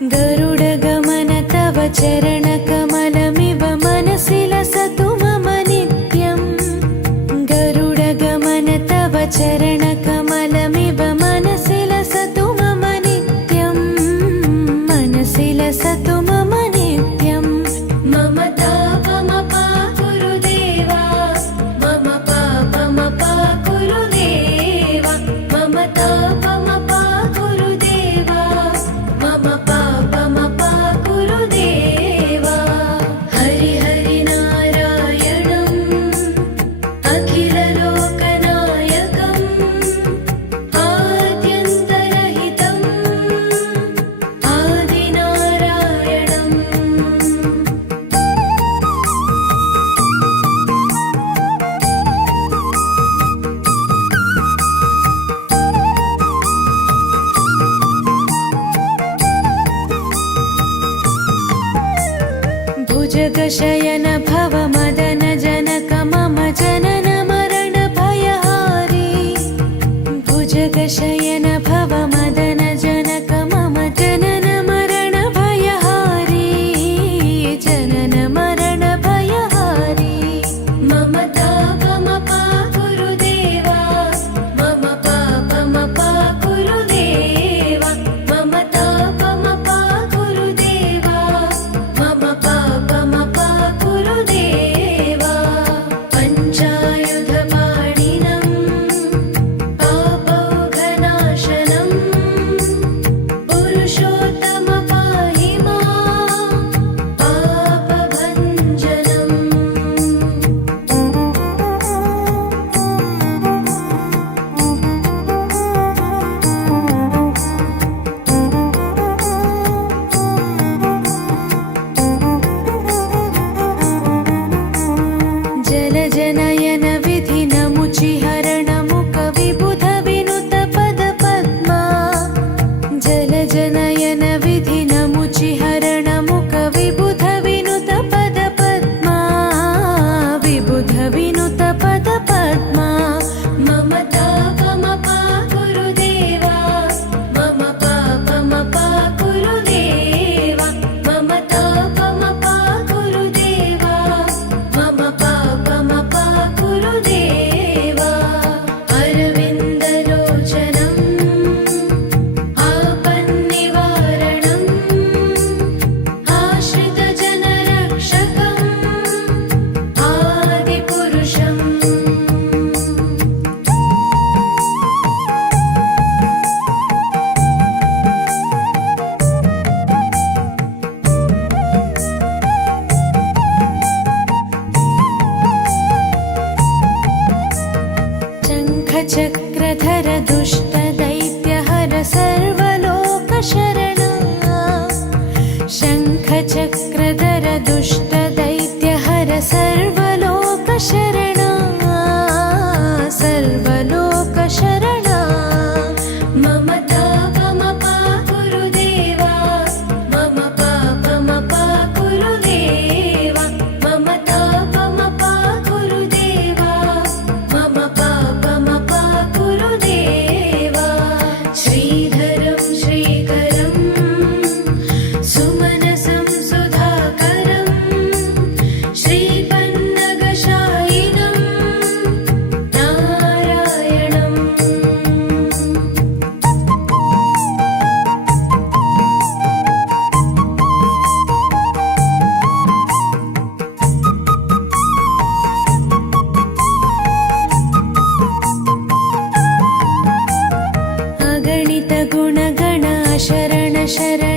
गरुडगमन तव चरणकमलमिव मनसि लसतु मम नित्यम् गरुडगमन तव चरणकमलमिव मनसि लसतु मम नित्यम् मनसि लसतु मम नित्यम् मम तापमपा गुरुदेवा मम पापमपा गुरुदेवा मम तापमपा गुरुदेवा मम पापमपा गुरुदेवा हरि हरि नारायणम् अखिललोकनायकम् आद्यन्तरहितम् आदिनारायणम् भुजगशयन भव मदन जनक मम जनन मरण भयहारी भुजगशयन भव मदन जनक मम जनन मरण भयहारी जनन मरण भयहारी मम तापमपा गुरुदेवा मम पापमपा गुरुदेवा मम तापमपा गुरुदेवा मम पापमपा गुरुदेवा पञ्चायुधपाणिनम् पापौघनाशनम् पुरुषोत्तम पाहि मां पापभञ्जनम् जलजनयन विधिनमुचिहरणमुख विबुध विनुत पद पद्मा जलजनयन विधिनमुचिहरणमुख विबुध विनुत पद पद्मा विबुध विनुत पद पद्मा मम तापमपा गुरुदेवा मम पापमपा गुरुदेवा मम तापमपा गुरुदेवा मम पापमपा गुरुदेवा अरविन्दलोचनम् आपन्निवारणम् आश्रितजनरक्षकम् आदिपुरुषम् शङ्खचक्रधर दुष्टदैत्यहर सर्वलोकशरणा शङ्खचक्रधर दुष्टदैत्यहर सर्वलोकशरणा सर्वलोकशरणा मम तापमपा गुरुदेवा मम पापमपा गुरुदेवा मम तापमपा गुरुदेवा मम पापमपा गुरुदेवा श्रीधरं श्रीकरं सुमनसं सुधाकरं श्रीपन्नगशायिनं नारायणम् अगणित गुणगण शरण शरण